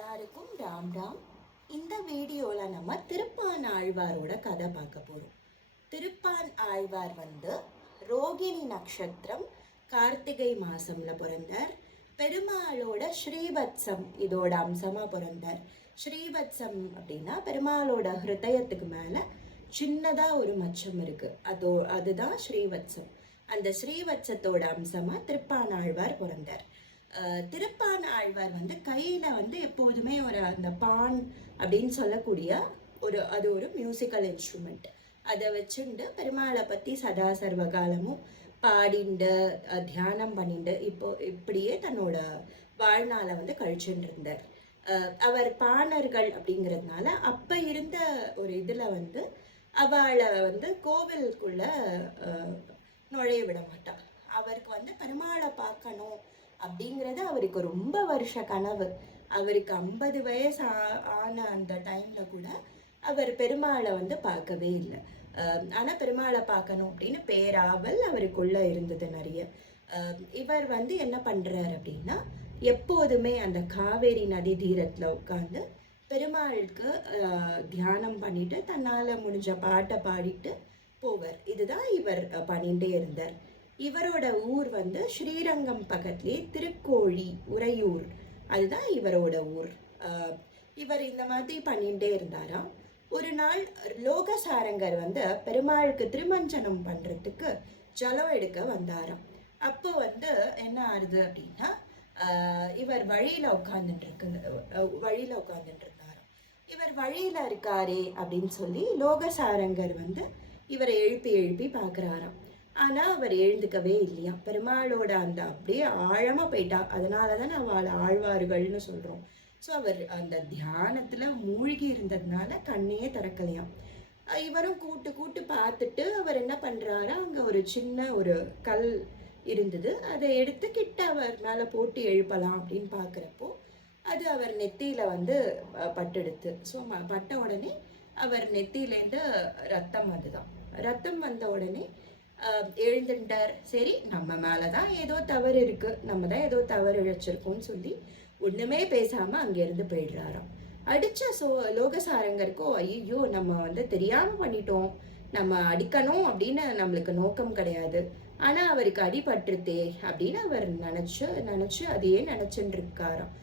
எல்லாருக்கும் ராம் ராம். இந்த வீடியோவில் நம்ம திருப்பான் ஆழ்வாரோட கதை பார்க்க போகிறோம். திருப்பான் ஆழ்வார் ரோகிணி நட்சத்திரம் கார்த்திகை மாசம்ல பிறந்தார். பெருமாளோட ஸ்ரீவத்சம் இதோட அம்சமாக பிறந்தார். ஸ்ரீவத்சம் அப்படின்னா பெருமாளோட ஹிருதயத்துக்கு மேலே சின்னதாக ஒரு மச்சம் இருக்குது, அதுதான் ஸ்ரீவத்சம். அந்த ஸ்ரீவத்சத்தோட அம்சமாக திருப்பான் ஆழ்வார் பிறந்தார். திருப்பான் ஆழ்வார் கையில் எப்போதுமே அந்த பான் அப்படின்னு சொல்லக்கூடிய அது ஒரு மியூசிக்கல் இன்ஸ்ட்ருமெண்ட். அதை வச்சுண்டு பெருமாளை பற்றி சதா சர்வகாலமும் பாடிண்டு தியானம் பண்ணிண்டு இப்படியே தன்னோட வாழ்நாளை கழிச்சுட்டு இருந்தார். அவர் பாணர்கள் அப்படிங்கிறதுனால அப்போ இருந்த ஒரு இதில் அவளை கோவிலுக்குள்ள நுழைய விட மாட்டாள். அவருக்கு பெருமாளை பார்க்கணும் அப்படிங்கிறது அவருக்கு ரொம்ப வருஷ கனவு. அவருக்கு 50 வயசு ஆன அந்த டைமில் கூட அவர் பெருமாளை பார்க்கவே இல்லை. ஆனால் பெருமாளை பார்க்கணும் அப்படின்னு பேராவல் அவருக்குள்ளே இருந்தது நிறைய. இவர் என்ன பண்ணுறார் அப்படின்னா, எப்போதுமே அந்த காவேரி நதி தீரத்தில் உட்காந்து பெருமாளுக்கு தியானம் பண்ணிட்டு தன்னால் முடிஞ்ச பாட்டை பாடிட்டு போவார். இதுதான் இவர் பண்ணிகிட்டே இருந்தார். இவரோட ஊர் ஸ்ரீரங்கம் பக்கத்துலேயே திருக்கோழி உறையூர், அதுதான் இவரோட ஊர். இவர் இந்த மாதிரி பண்ணிகிட்டே இருந்தாராம். ஒரு நாள் லோகசாரங்கர் பெருமாளுக்கு திருமஞ்சனம் பண்ணுறதுக்கு ஜலம் எடுக்க வந்தாராம். அப்போ என்ன ஆறுது அப்படின்னா, இவர் வழியில் உட்காந்துட்டு இருந்தாராம். இவர் வழியில் இருக்காரே அப்படின்னு சொல்லி லோகசாரங்கர் இவரை எழுப்பி எழுப்பி பார்க்குறாராம். ஆனால் அவர் எழுந்துக்கவே இல்லையா. பெருமாளோட அந்த அப்படியே ஆழமாக போயிட்டா. அதனால தான் அவளை ஆழ்வார்கள்னு சொல்கிறோம். ஸோ அவர் அந்த தியானத்தில் மூழ்கி இருந்ததுனால கண்ணையே திறக்கலையாம். இவரும் கூட்டு பார்த்துட்டு அவர் என்ன பண்ணுறாரா, அங்கே ஒரு சின்ன ஒரு கல் இருந்தது, அதை எடுத்து கிட்ட அவர் மேலே போட்டு எழுப்பலாம் அப்படின்னு பார்க்குறப்போ அது அவர் நெத்தியில் பட்டெடுத்து. ஸோ பட்ட உடனே அவர் நெத்தியிலேருந்து ரத்தம் ரத்தம் வந்த உடனே எழுந்துட்டார். சரி, நம்ம மேலே தான் ஏதோ தவறு இருக்குது, நம்ம தான் ஏதோ தவறு இழைச்சிருக்கோம்னு சொல்லி ஒன்றுமே பேசாமல் அங்கேருந்து போயிடுறாராம். அடித்த லோகசாரங்கருக்கோ ஐயோ நம்ம தெரியாமல் பண்ணிட்டோம், நம்ம அடிக்கணும் அப்படின்னு நம்மளுக்கு நோக்கம் கிடையாது, ஆனால் அவருக்கு அடிபட்டுருத்தே அப்படின்னு அவர் நினச்சி அதையே நினச்சிட்டு இருக்காராம்.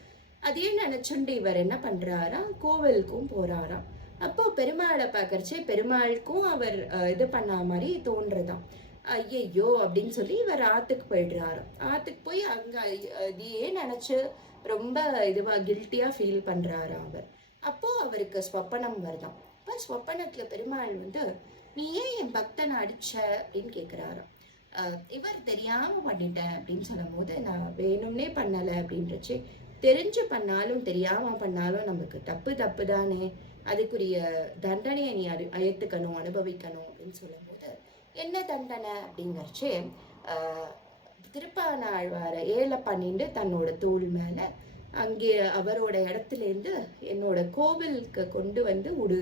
அதையே நினச்சுண்டு இவர் என்ன பண்ணுறாராம், கோவிலுக்கும் போகிறாராம். அப்போ பெருமாளை பார்க்கறச்சே பெருமாளுக்கும் அவர் இது பண்ண மாதிரி தோன்றதாம். ஐயையோ அப்படின்னு சொல்லி இவர் ஆற்றுக்கு போயிடுறாரு. ஆற்றுக்கு போய் அங்கே இதையே நினச்சி ரொம்ப இதுவாக கில்ட்டியாக ஃபீல் பண்ணுறாரு அவர். அப்போது அவருக்கு ஸ்வப்பனம் வருதாம். இப்போ ஸ்வப்பனத்தில் பெருமாள் நீ ஏன் என் பக்தனை அடிச்ச அப்படின்னு கேட்குறாராம். இவர் தெரியாமல் பண்ணிட்டேன் அப்படின்னு சொல்லும் போது, நான் வேணும்னே பண்ணலை அப்படின்றச்சு. தெரிஞ்சு பண்ணாலும் தெரியாமல் பண்ணாலும் நமக்கு தப்பு தானே, அதுக்குரிய தண்டனையை நீ ஏற்றுக்கணும், அனுபவிக்கணும் அப்படின்னு சொல்லும் போது, என்ன தண்டனை அப்படிங்கிறச்சு திருப்பானாழ்வாரை ஏழை பண்ணிட்டு தன்னோட தோள் மேலே அங்கே அவரோட இடத்துலேருந்து என்னோட கோவிலுக்கு கொண்டு விடு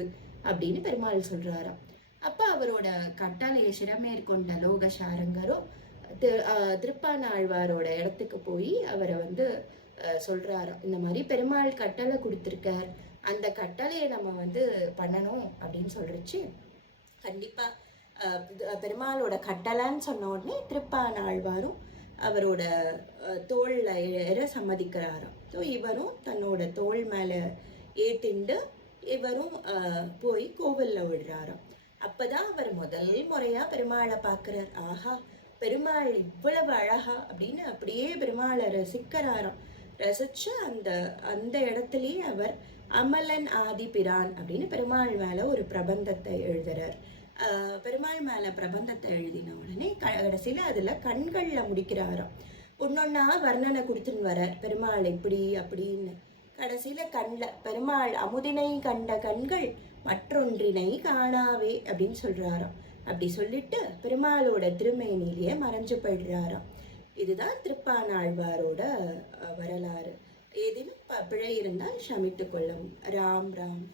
அப்படின்னு பெருமாள் சொல்கிறாராம். அப்போ அவரோட கட்டளையை சிரமேற்கொண்ட லோகசாரங்கரும் திருப்பானாழ்வாரோட இடத்துக்கு போய் அவரை சொல்கிறாராம். இந்த மாதிரி பெருமாள் கட்டளை கொடுத்துருக்கார், அந்த கட்டளையை நம்ம பண்ணணும் அப்படின்னு சொல்லிச்சு. கண்டிப்பாக பெருமாளோட கட்டளைன்னு சொன்ன உடனே திருப்பான் ஆழ்வாரும் அவரோட தோளில் ஏற சம்மதிக்கிறாராம். ஸோ இவரும் தன்னோட தோள் மேலே ஏற்றிண்டு இவரும் போய் கோவிலில் விடுறாராம். அப்போ தான் அவர் முதல் முறையாக பெருமாளை பார்க்குறார். ஆஹா, பெருமாள் இவ்வளவு அழகா அப்படின்னு அப்படியே பெருமாளை ரசிக்கிறாராம். ரசித்து அந்த இடத்துலையே அவர் அமலன் ஆதிபிரான் அப்படின்னு பெருமாள் மேலே ஒரு பிரபந்தத்தை எழுதுறார். பெருமாள் மேலே பிரபந்தத்தை எழுதின உடனே கடைசியில் அதில் கண்களில் முடிக்கிறாராம். ஒன்னொன்னா வர்ணனை கொடுத்துன்னு வரார், பெருமாள் இப்படி அப்படின்னு. கடைசியில் கண்ணில் பெருமாள் அமுதினை கண்ட கண்கள் மற்றொன்றினை காணாவே அப்படின்னு சொல்கிறாராம். அப்படி சொல்லிட்டு பெருமாளோட திருமேனிலேயே மறைஞ்சு போயிடுறாராம். இதுதான் திருப்பானாழ்வாரோட வரலாறு. ஏதேனும் பிழை இருந்தால் க்ஷமித்து கொள்ளவும். ராம் ராம்.